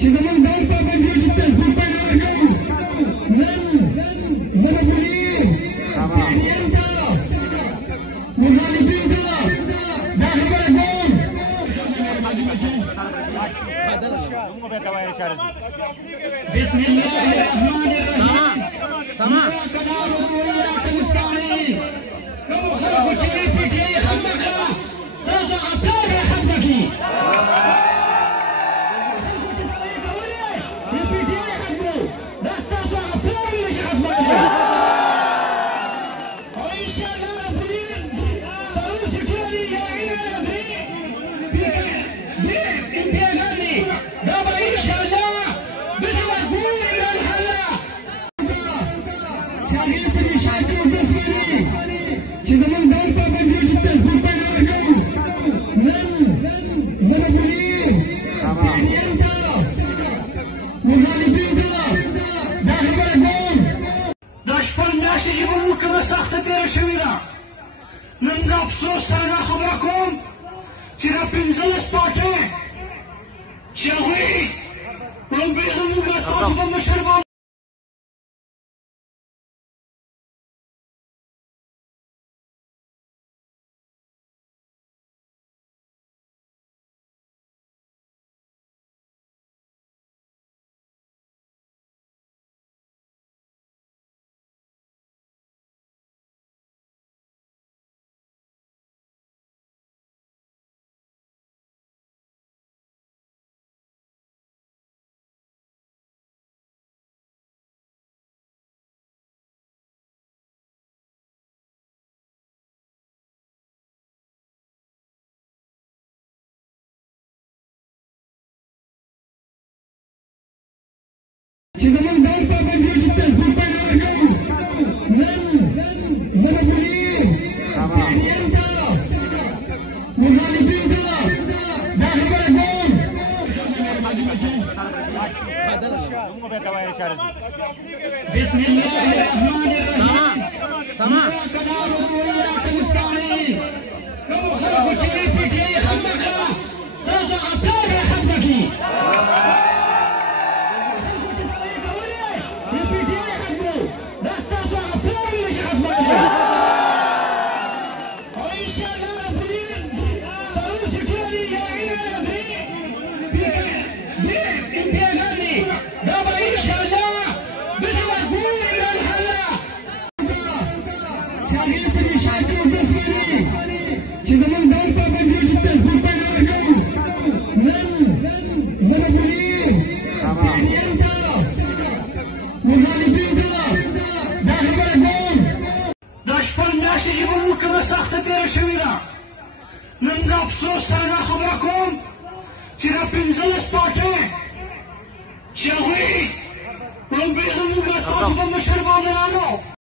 چې زموږ دور پابندي چې تشدید پیدا ورکوي نن زموږونی پیریان ته مخالفین ته دا خبره کوم بسم الله الرحمن الرحیم کوم خلکو چې پی ټی آی ختمه کړه ستاسو اپلوډ یې ختمه کړي چې زموږ دور پابندي چې تشدید پیدا ورکوي نن زموږونی پیریان ته مخالفین ته دا خبره کوم دا شپږ میاشتې چې موږ کومه سخته تېره شوې ده نن د افسوس سره دا خبره کوم چې دا 15 پاټۍ چې هغوی لومبې زموږ له ستاسو په مشر باندې چې زموږ دور پابندي چې تشدید پیدا ورکوي نن زموږونی پیریان ته مخالفین ته دا خبره کوم بسم الله الرحمن الرحیم کوم خلکو چې پی ټی آی ختمه کړه ستاسو اپلوډ یې ختمه کړي چې زموږ دور پابندي چې تشدید پیدا ورکوي نن زموږونی پیریان ته مخالفین ته دا خبره کوم دا شپږ میاشتې چې موږ کومه سخته تېره شوې ده نن د افسوس سره دا خبره کوم چې دا 15 پاټۍ چې هغوی لومبې زموږ له ستاسو په مشر